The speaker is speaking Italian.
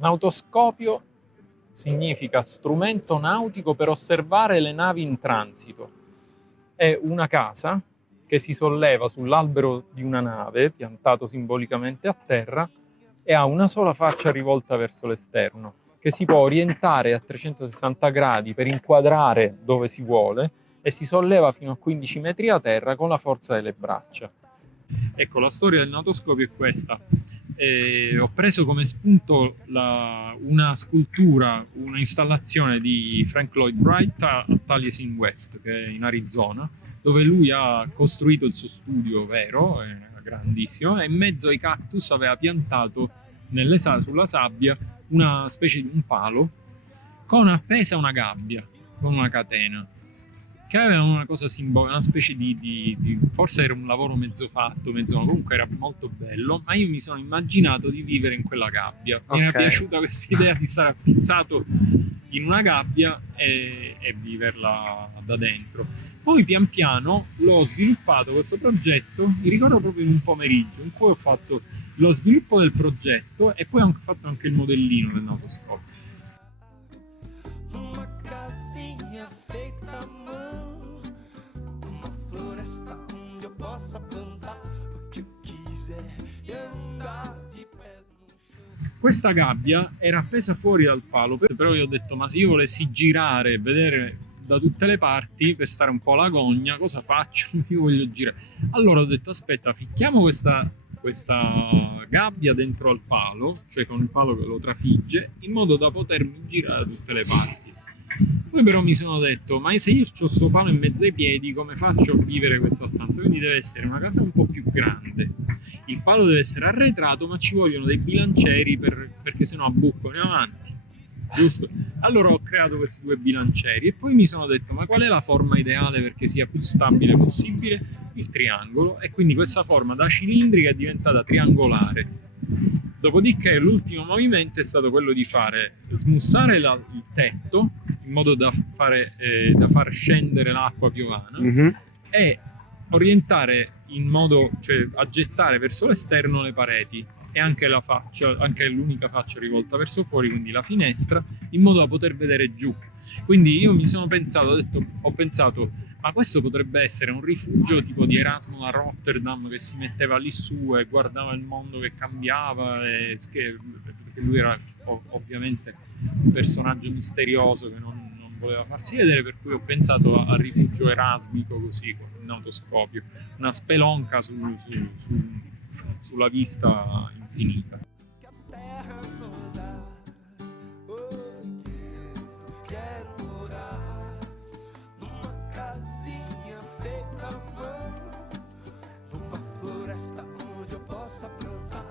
Nautoscopio significa strumento nautico per osservare le navi in transito. È una casa che si solleva sull'albero di una nave, piantato simbolicamente a terra, e ha una sola faccia rivolta verso l'esterno, che si può orientare a 360 gradi per inquadrare dove si vuole e si solleva fino a 15 metri a terra con la forza delle braccia. Ecco, la storia del nautoscopio è questa. Ho preso come spunto una scultura, una installazione di Frank Lloyd Wright a Taliesin West, che è in Arizona, dove lui ha costruito il suo studio vero, grandissimo, e in mezzo ai cactus aveva piantato sulla sabbia una specie di un palo con appesa una gabbia, con una catena, che aveva una cosa simbolica, una specie forse era un lavoro mezzo fatto, mezzo no, comunque era molto bello, ma io mi sono immaginato di vivere in quella gabbia. Mi era piaciuta questa idea di stare appizzato in una gabbia e viverla da dentro. Poi pian piano l'ho sviluppato questo progetto, mi ricordo proprio in un pomeriggio in cui ho fatto lo sviluppo del progetto e poi ho fatto anche il modellino del nautoscopio. Questa gabbia era appesa fuori dal palo, però io ho detto, ma se io volessi girare e vedere da tutte le parti per stare un po' alla gogna, cosa faccio? Io voglio girare. Allora ho detto, aspetta, ficchiamo questa gabbia dentro al palo, cioè con il palo che lo trafigge, in modo da potermi girare da tutte le parti. Poi però mi sono detto, ma se io ho sto palo in mezzo ai piedi, come faccio a vivere questa stanza? Quindi deve essere una casa un po' più grande. Il palo deve essere arretrato, ma ci vogliono dei bilancieri perché sennò abbucco in avanti. Giusto? Allora ho creato questi due bilancieri e poi mi sono detto, ma qual è la forma ideale perché sia più stabile possibile? Il triangolo, e quindi questa forma da cilindrica è diventata triangolare. Dopodiché l'ultimo movimento è stato quello di smussare il tetto in modo da far scendere l'acqua piovana e orientare cioè aggettare verso l'esterno le pareti e anche la faccia, anche l'unica faccia rivolta verso fuori, quindi la finestra, in modo da poter vedere giù. Quindi io mi sono pensato, ho pensato, ma questo potrebbe essere un rifugio tipo di Erasmo a Rotterdam, che si metteva lì su e guardava il mondo che cambiava, perché lui era ovviamente un personaggio misterioso che non voleva farsi vedere, per cui ho pensato al rifugio erasmico, così, con il nautoscopio, una spelonca sulla vista infinita. Numa floresta onde eu possa plantar